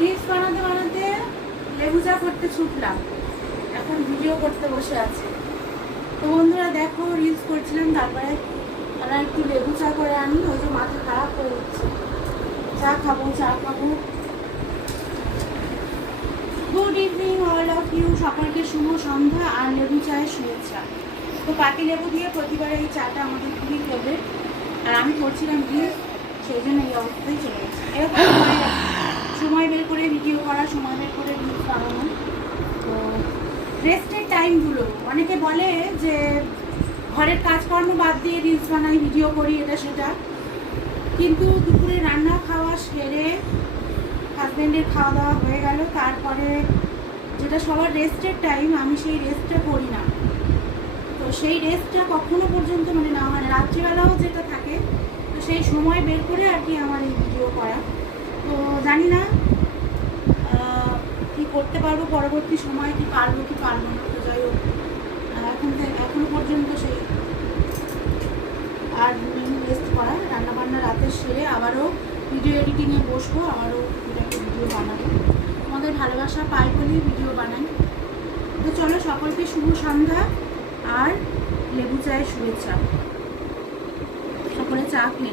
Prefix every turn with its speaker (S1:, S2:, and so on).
S1: Reels বানাতে বানাতে লেবু চা করতে ছুটলাম। এখন ভিডিও করতে বসে আছে। তো বন্ধুরা দেখো রিলস করছিলাম, তারপরে আমরা একটু লেবু চা করে আনি, ওই যে মাথা খারাপ হয়ে যাচ্ছে চা খাব চা খাব। Good evening all of you সকলকে শুভ সন্ধ্যা আর লেবু চায়ের শুভেচ্ছা। তো পাতি লেবু দিয়ে প্রতিবার এই চাটা আমাদের খুবই ফেভারিট আর আমি করছিলাম রিলস সেই জন্য এই অবস্থায় চলে গেছে। এরকম। সময় বের করে ভিডিও করা, সময় বের করে রিলস বানানো। তো রেস্টের টাইমগুলো অনেকে বলে যে ঘরের কাজকর্ম বাদ দিয়ে রিলস বানাই ভিডিও করি, এটা, সেটা। কিন্তু দুপুরে রান্না, খাওয়া সেরে হাজব্যান্ডের খাওয়া দাওয়া হয়ে গেল। তারপরে যেটা সবার রেস্টের টাইম আমি সেই রেস্টটা করি না। তো সেই রেস্টটা কখনো পর্যন্ত মানে না হয় রাত্রিবেলাও যেটা থাকে, তো সেই সময় বের করে আর কি আমার এই ভিডিও করা। জানি না কি করতে পারব, পরবর্তী সময় কি পারব কি পারব না, তো যাই হোক এখন এখনও পর্যন্ত সেই আর রেস্ট করা রান্না বান্না রাতে সেরে আবারও ভিডিও এডিটিংয়ে বসবো, আবারও একটা ভিডিও বানাবো। আমাদের ভালোবাসা, পাই বলেই ভিডিও বানাই। তো চলো, সকলকে শুভ সন্ধ্যা আর লেবু চায়ের শুভেচ্ছা। সকলে চা খেয়ে